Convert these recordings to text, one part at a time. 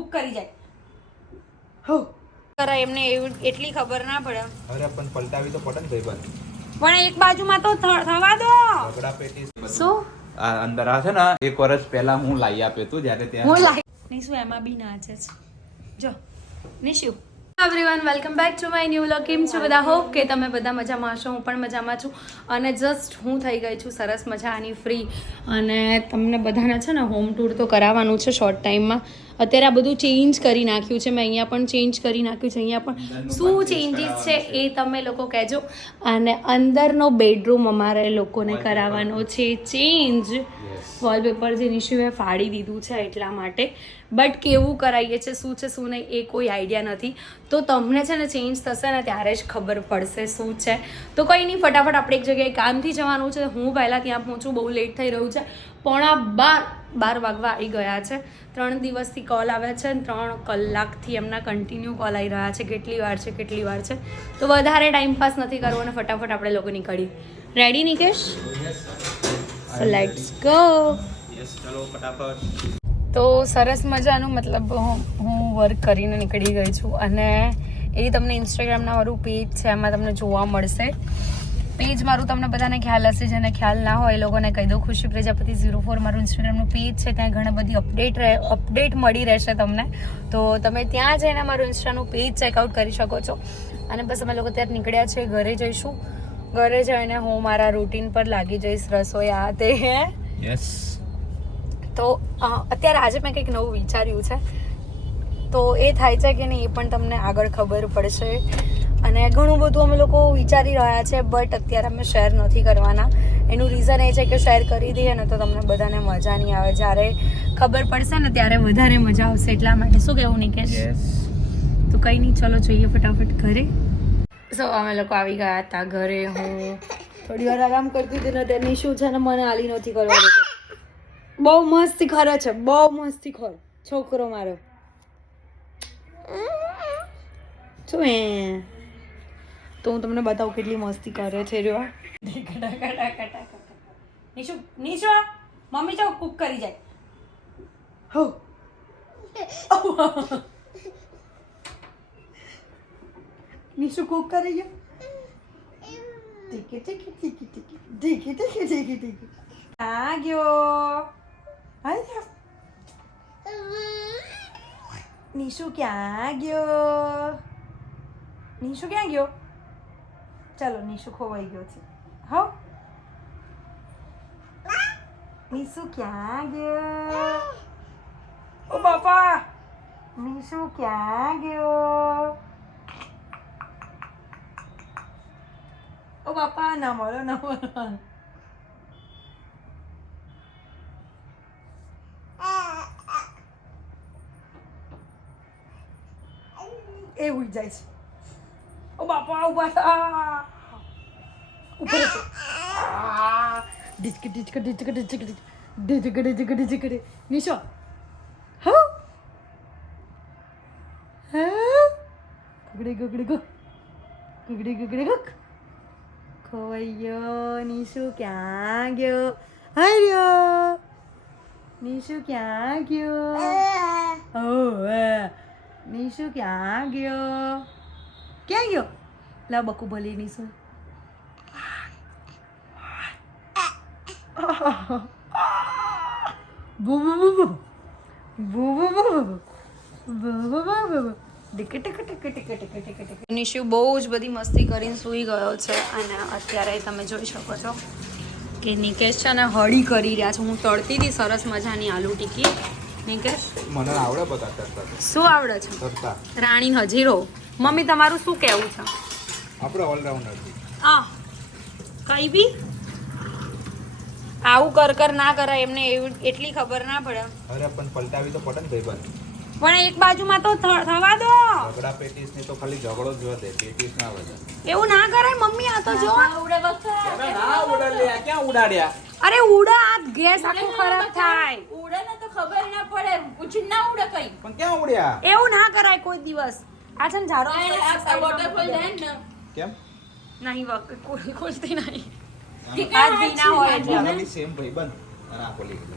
Cook કરી જાય. હો. એમને એટલી ખબર ના પડે. અરે પણ પલટાવી તો પડે ને ભાઈબંધ પણ એક બાજુમાં તો થવા દો. રગડા પેટી શું? આ અંદર આ છે ને એક વર્ષ પહેલા હું લાવી આપ્યું હતું જ્યારે ત્યાં હું લાઈ નિશુ એમાં બી નાચે છે જો. Nishu. Everyone welcome back to my new vlog કેમ છો બધા? હોપ કે તમે બધા મજામાં હશો હું પણ મજામાં છું. અને જસ્ટ હું થઈ ગઈ છું સરસ મજાની ફ્રી અને તમને બધાને છે ને હોમ ટૂર તો કરાવવાનું છે શોર્ટ ટાઈમમાં અત્યારે આ બધું ચેન્જ કરી નાખ્યું છે. મેં અહીંયા પણ ચેન્જ કરી નાખ્યું છે. અહીંયા પણ શું ચેન્જીસ છે એ તમે લોકો કહેજો. અને અંદરનો બેડરૂમ અમારે લોકોને કરાવવાનો છે. ચેન્જ વોલપેપર જે નિશુએ ફાડી દીધું છે એટલા માટે. બટ કેવું કરાવીએ છે શું છે શું નહીં એ કોઈ આઈડિયા નથી. તો તમને છે ને ચેન્જ થશે ને ત્યારે જ ખબર પડશે શું છે. તો કંઈ નહીં ફટાફટ આપણે એક જગ્યાએ કામથી જવાનું છે. હું પહેલાં ત્યાં પહોંચું બહુ લેટ થઈ રહ્યું છે. પોણા બાર બાર વાગવા આવી ગયા છે. ત્રણ દિવસથી કોલ આવે છે અને ત્રણ કલાકથી એમના કન્ટિન્યુ કોલ આવી રહ્યા છે. કેટલી વાર છે કેટલી વાર છે. તો વધારે ટાઈમ પાસ નથી કરવો અને ફટાફટ આપણે લોકો નીકળીએ. Ready Nikesh so let's go તો સરસ મજાનું મતલબ હું વર્ક કરીને નીકળી ગઈ છું. અને એ તમને ઇન્સ્ટાગ્રામના મારું પેજ છે એમાં તમને જોવા મળશે. પેજ મારું તમને બધાને ખ્યાલ હશે જેને ખ્યાલ ના હોય એ લોકોને કહી દઉં. ખુશી પ્રજાપતિ ઝીરો ફોર મારું ઇન્સ્ટાગ્રામનું પેજ છે ત્યાં ઘણા બધી અપડેટ રહે અપડેટ મળી રહેશે તમને. તો તમે ત્યાં જઈને મારું ઇન્સ્ટાનું પેજ ચેકઆઉટ કરી શકો છો. અને બસ અમે લોકો ત્યાં નીકળ્યા છે ઘરે જઈશું. ઘરે જઈને હું મારા રૂટીન પર લાગી જઈશ રસોઈ આ તે યસ તો અત્યારે આજે મેં કંઈક નવું વિચાર્યું છે. તો એ થાય છે કે નહીં એ પણ તમને આગળ ખબર પડશે. અને ઘણું બધું અમે લોકો વિચારી રહ્યા છે બટ અત્યારે અમે શેર નથી કરવાના. એનું રીઝન એ છે કે શેર કરી દઈએ ને તો તમને બધાને મજા નહીં આવે. જ્યારે ખબર પડશે ને ત્યારે વધારે મજા આવશે. એટલા માટે શું કહેવું નિકેશ? કે તો કંઈ નહીં ચલો જોઈએ ફટાફટ ઘરે. સો અમે લોકો આવી ગયા હતા ઘરે. હું થોડી વાર આરામ કરતી હતી ને તેની શું છે ને મને આલી નથી કરવા બહુ મસ્તી ખરે છે બહુ મસ્તી ખર છોકરો મારો. શું એ? તો હું તમને બતાવું કેટલી મસ્તી કરે છે રહ્યો નિશુ નિશુ મમ્મી જો કુક કરી જાય. હો. નિશુ કુક કરી ગયો. ટીકી ટીકી ટીકી ટીકી ટીકી ટીકી ટીકી ટીકી. આ ગયો. હાય જા. નિશુ ક્યાં ગયો? નિશુ ક્યાં ગયો? ચાલો, નિશુ ખોવાઈ ગયો છે. હો? નિશુ ક્યાં ગયો? ઓ બાપા! નિશુ ક્યાં ગયો? ઓ બાપા, ના મળો ના મળો. એવું જાય છે. ઓ બાપા, ઊભા થા. ઉપર ડિચક ડિચક ડિચક ડિચક ડિચક ડિચક ડિચક નિશો. હા? હા? ગગડે ગગડે, ગગ. ગગડે ગગડે, ગગ. ખોવાઈ નિશુ ક્યાં ગયો? હાર્યો. નિશુ ક્યાં ગયો? ઓ. નિશુ ક્યાં ગયો? ક્યાં ગયો? લા બકુ ભલી, નિશુ. નિશુ બહુ જ બધી મસ્તી કરીને સૂઈ ગયો છે અને અત્યારે તમે જોઈ શકો છો કે નિકેશ છે ને હળી કરી રહ્યા છે. હું તળતી હતી સરસ મજાની આલુ ટીકી. નિકેશ? મને આવડે બધા કરતા શું આવડે છે? રાણી હજીરો. મમ્મી તમારું શું કહેવું છે? આપણે ઓલરાઉન્ડર આ કઈ બી? આવું કર કર ના કરાય એમને એવું એટલી ખબર ના પડે. અરે પણ પલટાવી તો પડે ને ભાઈબંધ પણ એક બાજુમાં તો થવા દો. ઝઘડા પેટીસની તો ખાલી ઝઘડો જ વધે પેટીસ ના વધે. એવું ના કરાય મમ્મી આ તો જો. ના ઉડાડ્યા ક્યાં ઉડાડ્યા? અરે ઉડા આ ગેસ આખું ખરાબ થાય. ઉડે ને તો ખબર ના પડે પૂછી ના ઉડે કઈ. પણ ક્યાં ઉડ્યા? એવું ના કરાય કોઈ દિવસ. આ છે ને ઝારો આ વોટરફોલ જાય ને. કેમ? નહીં વક- કોઈ ખોલતી નહીં.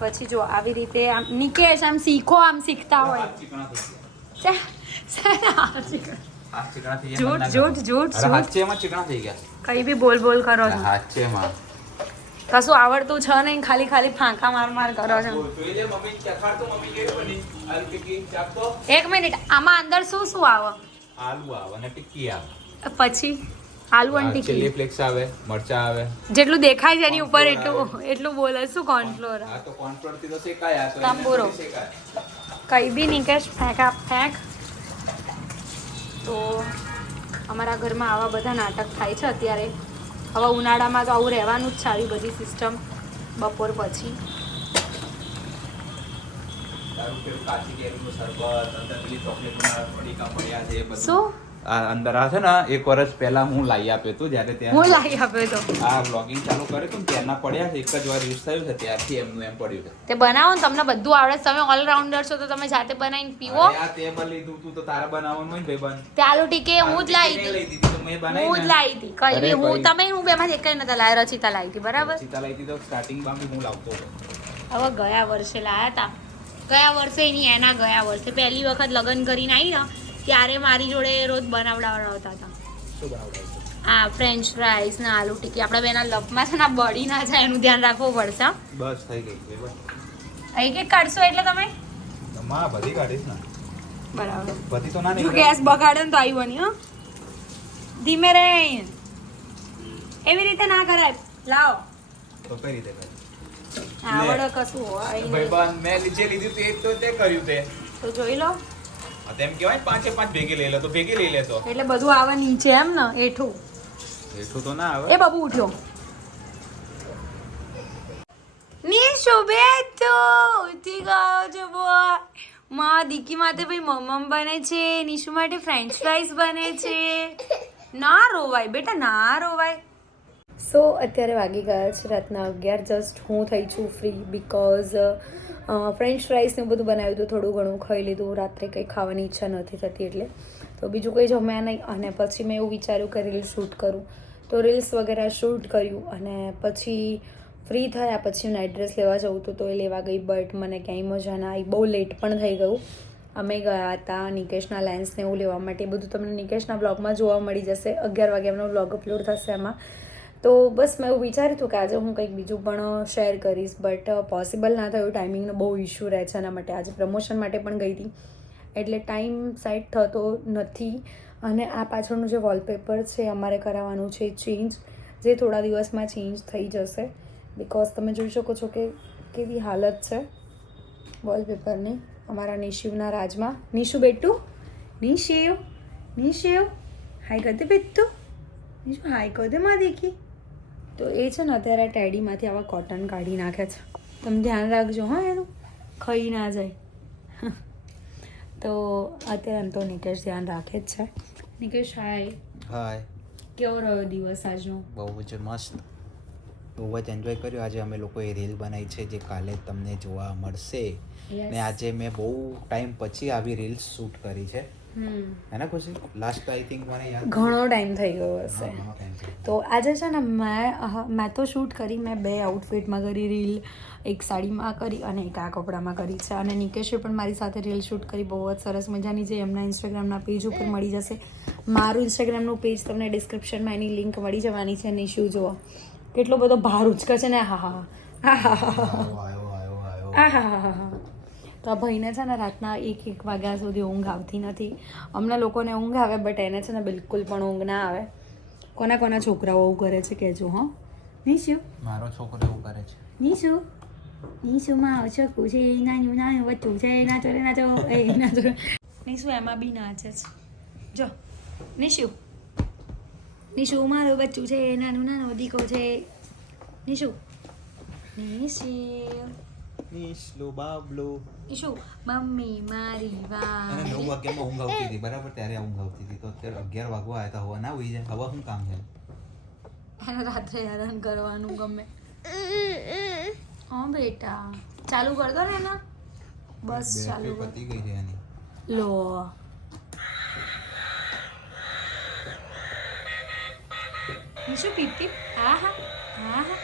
પછી જો આવી રીતે આમ નિકેશ આમ શીખો આમ શીખતા હોય. જૂઠ જૂઠ જૂઠ કઈ બી બોલ બોલ કરો છો. કશું આવડતું છે નહીં ખાલી ખાલી ફાંકા માર માર કરો છો. એક મિનિટ આમાં અંદર શું શું આવે? આલુ આવે અને ટિક્કી આવે. પછી? આલુ અને ચીલી ફ્લેક્સ આવે મરચા આવે. જેટલું દેખાય છે એની ઉપર એટલું એટલું બોલે શું કોર્નફ્લોર આ તો કોર્નફ્લોરથી તો શેકાયા તો એને તાંબુરો. કઈ બી નિકેશ ફેંક આપ ફેંક. તો અમારા ઘરમાં આવા બધા નાટક થાય છે અત્યારે. હવે ઉનાળામાં તો આવું રહેવાનું જ છે આવી બધી સિસ્ટમ બપોર પછી. શું? આ અંદર આ છે ને એક વર્ષ પહેલા હું લાવી આપ્યો હતો જ્યારે ત્યાં હું લાવી આપ્યો હતો. આ બ્લોગિંગ ચાલુ કર્યું હતું ને ત્યારના પડ્યા છે એક જ વાર યુઝ થયું છે ત્યારથી એમનું એમ પડ્યું છે. તે બનાવો ને તમને બધું આવડે તમે ઓલરાઉન્ડર છો તો તમે જાતે બનાવીને પીવો. આ તે લીધું તું તો તારે બનાવવાનું હોય ને ભાઈબંધ. તે આલુ ટીકે હું જ લાવી હતી. હું જ લાવી હતી કઈ બી હું તમે હું બેમાં એક જ નતા લાવ્યા રચિતા લાવી હતી બરાબર? રચિતા લાવી હતી તો સ્ટાર્ટિંગમાં હું લાવતો હતો. હવે ગયા વર્ષે લાયા હતા ગયા વર્ષે એની એના ગયા વર્ષે. પહેલી વખત લગ્ન કરીને આવી ને ત્યારે મારી જોડે રોજ બનાવડાવડાવતા હતા. હા? ફ્રેન્ચ ફ્રાઈસ ને આલુ ટીકી. આપણે બેના લપમાં છે ને બળી ના જાય એનું ધ્યાન રાખવું પડશે. બસ થઈ ગઈ. એક એક કાઢશો એટલે તમે? માં બધી કાઢીશ ને. બરાબર. બધી તો ના નીકળે. ગેસ બગાડે ને તો આવી બની હો. ધીમે રે. એવી રીતે ના કરાય. લાવો. તો કઈ રીતે કરાય? આવડે કશું હોય ભાઈ મેં જે લીધું તે તો તે કર્યું તે. તો જોઈ લો. તેમ કહેવાય ને પાંચે પાંચ ભેગી લઈ લે તો ભેગી લઈ લેતો એટલે બધું આવે નીચે એમ ને એઠું એઠું તો ના આવે. એ બાબુ ઉઠ્યો. ની શુભેચ્છો ઉઠી ગયો છો બોયમાં દીકી માટે ભાઈ મમમ બને છે નિશુ માટે ફ્રેન્ચ ફ્રાઈઝ બને છે. ના રોવાય બેટા ના રોવાય. સો અત્યારે વાગી ગયા છે રાતના અગિયાર જસ્ટ હું થઈ છું ફ્રી બિકોઝ ફ્રેન્ચ ફ્રાઈસને બધું બનાવ્યું હતું, થોડું ઘણું ખાઈ લીધું, રાત્રે કંઈ ખાવાની ઈચ્છા નથી થતી એટલે. તો બીજું કંઈ જમ્યા નહીં અને પછી મેં એવું વિચાર્યું કે રીલ શૂટ કરું. તો રીલ્સ વગેરે શૂટ કર્યું અને પછી ફ્રી થયા પછી નાઇટ ડ્રેસ લેવા જવું હતું તો એ લેવા ગઈ બટ મને ક્યાંય મજા ના આવી. બહુ લેટ પણ થઈ ગયું. અમે ગયા હતા નિકેશના લેન્સને એવું લેવા માટે. એ બધું તમને નિકેશના બ્લોગમાં જોવા મળી જશે. અગિયાર વાગ્યાનો બ્લોગ અપલોડ થશે એમાં. તો બસ મેં એવું વિચાર્યું હતું કે આજે હું કંઈક બીજું પણ શેર કરીશ, બટ પોસિબલ ના થયું. ટાઈમિંગનો બહુ ઇશ્યુ રહે છે એના માટે. આજે પ્રમોશન માટે પણ ગઈ હતી. એટલે ટાઈમ સેટ થતો નથી. અને આ પાછળનું જે વોલપેપર છે, અમારે કરાવવાનું છે ચેન્જ જે થોડા દિવસમાં ચેન્જ થઈ જશે. બિકોઝ તમે જોઈ શકો છો કે કેવી હાલત છે વોલપેપરની અમારા નિશિવના રાજમાં. નિશુ બેટુ? નિશિવ નિશિવ હાય કર બેટુ નિશુ હાય કર દે માં દેખી તો એ છે ને અત્યારે ટેડીમાંથી આવા કોટન કાઢી નાખે છે. તમે ધ્યાન રાખજો હા એનું? ખાઈ ના જાય. તો અત્યારે એમ તો નિકેશ ધ્યાન રાખે જ છે. નિકેશ હાય. હાય. કેવો રહ્યો દિવસ આજનો? બહુ જ મસ્ત. બહુ જ એન્જોય કર્યો. આજે અમે લોકોએ રીલ બનાવી છે જે કાલે તમને જોવા મળશે. ને આજે મેં બહુ ટાઈમ પછી આવી રીલ્સ શૂટ કરી છે. હે ને ખુશી લાસ્ટ આઈ થિંક મને યાદ ઘણો ટાઈમ થઈ ગયો હશે. તો આજે છે ને મેં મેં તો શૂટ કરી મેં બે આઉટફિટમાં કરી રીલ એક સાડીમાં કરી અને એક આ કપડામાં કરી છે. અને નિકેશે પણ મારી સાથે રીલ શૂટ કરી બહુ જ સરસ મજાની જે એમના ઇન્સ્ટાગ્રામના પેજ ઉપર મળી જશે. મારું ઇન્સ્ટાગ્રામનું પેજ તમને ડિસ્ક્રિપ્શનમાં એની લિંક મળી જવાની છે નિશુ જુઓ કેટલો બધો ભાર ઉચકે છે ને હા હા હા હા હા હા હા હા હા તો આ ભાઈને છે ને રાતના એક એક વાગ્યા સુધી ઊંઘ આવતી નથી. અમને લોકોને ઊંઘ આવે બટ એને છે ને બિલકુલ પણ ઊંઘ ના આવે. કોના કોના છોકરાઓ એવું કરે છે કહેજો હં. નીશુ? મારો છોકરો એવું કરે છે. નીશુ? નીશુમાં છકું છે? નાનું નાનું બચ્ચું છે એના ચોરે ના ચો એના ચોરે નીશુ એમાં બી નાચે છે. જો નીશુ. નીશુ મારું બચ્ચું છે નાનું નાનું દીકો છે. નીશુ. નીશુ. નીસલું એ શું મમ્મી મારી એને વાહ નવ વાગ્યામાં ઊંઘ આવતી હતી બરાબર ત્યારે ઊંઘ આવતી હતી તો અત્યારે અગિયાર વાગવા આવ્યા તો હવે ના ઉઈ જાય હવે શું કામ છે એને રાત્રે હેરાન કરવાનું ગમે હા બેટા ચાલુ કર દો ને એના બસ ચાલુ પતી ગઈ છે એની લો શું પીપી હા હા હા હા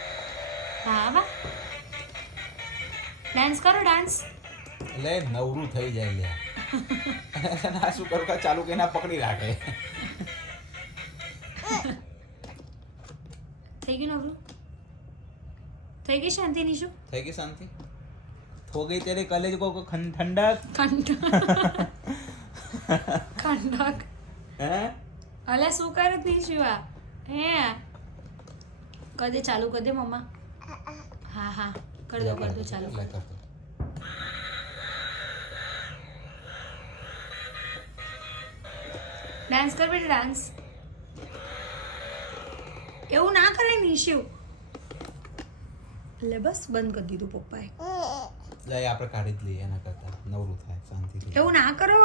હા હા ડાન્સ કરો ડાન્સ લે નવરું થઈ જાય લે. આ શું કરું કાં ચાલુ કે ના પકડી રાખે. થઈ ગયું નવરું? થઈ ગઈ શાંતિ નીશુ થઈ ગઈ શાંતિ? થો ગઈ તેરે કલેજ કો ઠંડક? ઠંડક. કંટક હે? અલે શું કરે નીશુ આ હે? કદે ચાલુ કર દે મમ્મા. હા હા. કર દો કર દો ચાલુ લે, કર દો. ડાન્સ કર બેટા ડાન્સ એવું ના કરે નિશુ એટલે બસ બંધ કરી દીધું પપ્પાએ. લઈ આપણે કાઢી જ લઈએ એના કરતા નવરું થાય શાંતિ એવું ના કરો.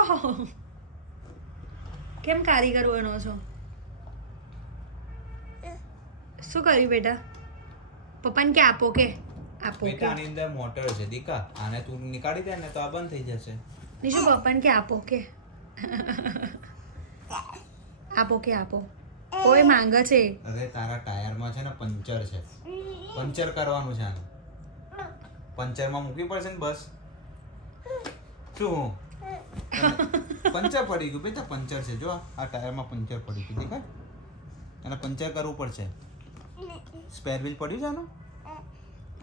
કેમ કારીગર બનો છો? શું કર્યું બેટા? પપ્પાને કે આપો કે? આપો બેટા આની અંદર મોટર છે દીકા. આને તું નીકાળી દે ને તો આ બંધ થઈ જશે. નિશુ પપ્પાને કે આપો કે આપો કે આપો કોઈ માંગે છે. અરે તારા ટાયરમાં છે ને પંચર છે. પંચર કરવાનું છે આને. પંચરમાં મૂકવી પડશે ને બસ. શું? પંચર પડી ગયું. બેટા પંચર છે. જો આ ટાયરમાં પંચર પડી ગયું. દેખાય એને પંચર કરવું પડશે. સ્પેર વ્હીલ પડ્યું છે આનું?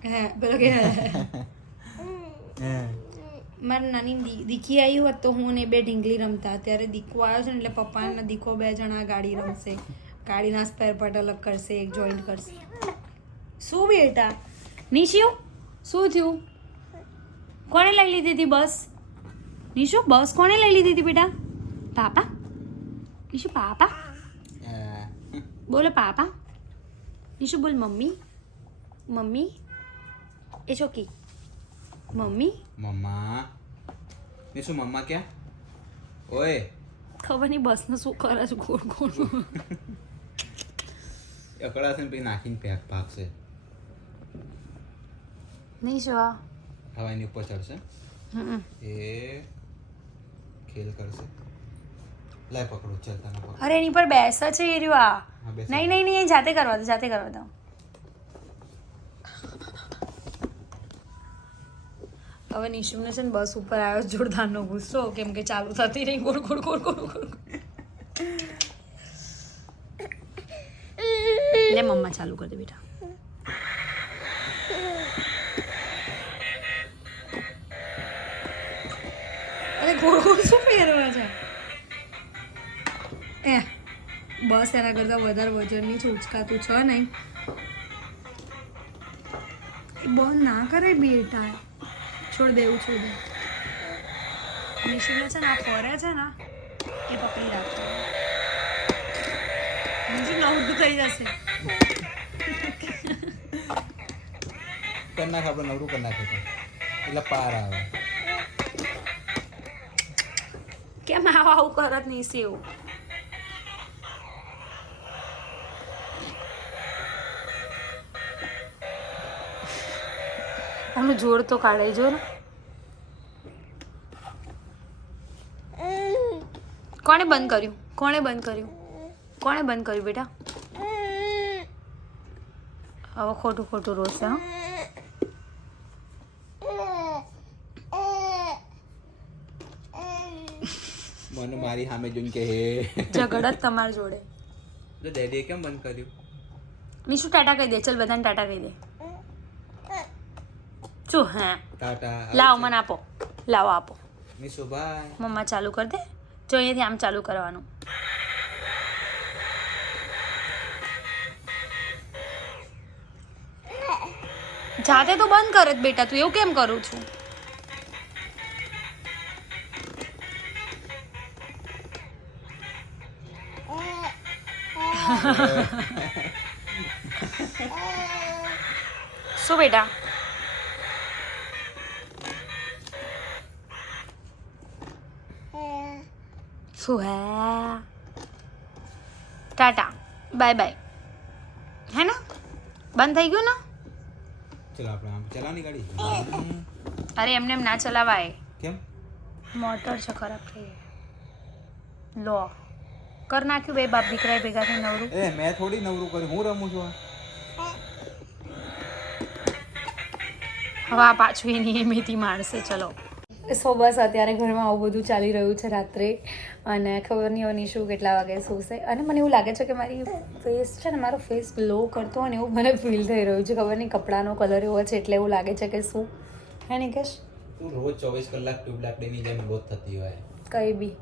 હે પેલો કે મારા નાની દી- દીકી આવી હોત તો હું ને બે ઢીંગલી રમતા. અત્યારે દીકો આવ્યો છે ને એટલે પપ્પા અને દીકો બે જણા ગાડી રમશે. ગાડીના સ્પેર પાર્ટ અલગ કરશે એક જોઈન્ટ કરશે. શું બેટા? નિશુ? શું થયું? કોણે લઈ લીધી હતી બસ? નિશુ બસ કોણે લઈ લીધી હતી બેટા? પાપા? નિશુ પાપા? બોલો પાપા. નિશુ બોલ મમ્મી. મમ્મી? એ ચોકી મમ્મી મમ્મા ને શું મમ્મા ક્યાં ઓય ખબર નહીં બસને શું કરે છે ગોળ ગોળ અકળાશે ને પછી નાખીને પેક ભાગશે નહીં આ હવા એની ઉપર ચડશે એ ખેલ કરશે લાય પકડો ચલ તને અરે એની પર બેસે છે એ રહ્યું આ નહીં નહીં નહીં જાતે કરવા દો જાતે કરવા દો હવે નિશુને છે ને બસ ઉપર આવ્યો જોરદારનો ગુસ્સો, કેમ કે ચાલુ થતી નહીં ગોળ ગોળ ગોળ ગોળ ગોળ. લે મમ્મા ચાલુ કરી દે બેટા. અરે ગોળ ગોળ, શું ફેરવા છે? એ, બસ એના કરતાં વધારે વજનની છે ઉચકાતું છે નહીં. એ બંધ ના કરે બેટા. છોડ દે એવું છોડ દે. નિશુને છે ને આ ફરે છે ને એ પકડી રાખજો. બીજું નવડું થઈ જશે. કર નાખ આપણે નવરું કરી નાખે એટલે પાર આવે. કેમ આવા આવું કરત નહીં સેવ? આનું જોર તો કાઢાઈ જો કોણે બંધ કર્યું? કોણે બંધ કર્યું? કોણે બંધ કર્યું બેટા? હવે ખોટું ખોટું રોશે હા. મને મારી સામે જોઈને કે હે. ઝઘડ તમારી જોડે. તો ડેડીએ કેમ બંધ કર્યું? નિશુ ટાટા કહી દે ચલ બધાને ટાટા કહી દે. શું હા. ટાટા લાવો મને આપો. લાવો આપો. મિસુ મમ્મા ચાલુ કરી દે. જો અહીંયાથી આમ ચાલુ કરવાનું. જાતે તો બંધ કર જ બેટા તું એવું કેમ કરું છું? શું બેટા? શું હે? Tata bye bye. હે ને? બંધ થઈ ગયું ને? ચલો આપણે આમ ચલાવની ગાડી. અરે એમને એમ ના ચલાવાય. કેમ? મોટર છે ખરાબ થઈ ગઈ. લો કર નાખ્યું બે બાપ દીકરા ભેગા થઈ નવરું. એ મેં થોડી નવરું કર્યું. હું રમું છું. હવે પાછું એની એમેથી માણસે ચલો. સો બસ અત્યારે ઘરમાં આવું બધું ચાલી રહ્યું છે રાત્રે. અને ખબર નહીં હોની શું કેટલા વાગે સૂશે. અને મને એવું લાગે છે કે મારી ફેસ છે ને મારો ફેસ ગ્લો કરતો અને એવું મને ફીલ થઈ રહ્યું છે. ખબર નહીં કપડાનો કલર એવો છે એટલે એવું લાગે છે કે શું. હે નિકેશ? રોજ ચોવીસ કલાક ટ્યુબલાઇટ લાકડીની જેમ રોજ થતી હોય. કંઈ બી.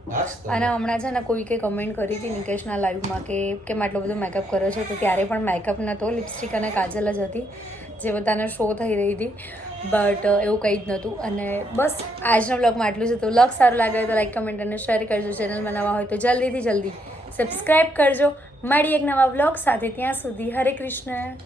અને હમણાં છે ને કોઈ કંઈ કમેન્ટ કરી હતી નિકેશના લાઈવમાં કે કેમ આટલો બધો મેકઅપ કર્યો છે? તો ત્યારે પણ મેકઅપ નહોતો લિપસ્ટિક અને કાજલ જ હતી જે બધાને શો થઈ રહી હતી. બટ એવું કંઈ જ નહોતું. અને બસ, આજના બ્લોગમાં આટલું છે તો બ્લોગ સારું લાગે તો લાઈક, કમેન્ટ અને શેર કરજો. ચેનલમાં નવા હોય તો જલ્દીથી જલ્દી સબસ્ક્રાઈબ કરજો. મળી એક નવા બ્લોગ સાથે ત્યાં સુધી. હરે કૃષ્ણ.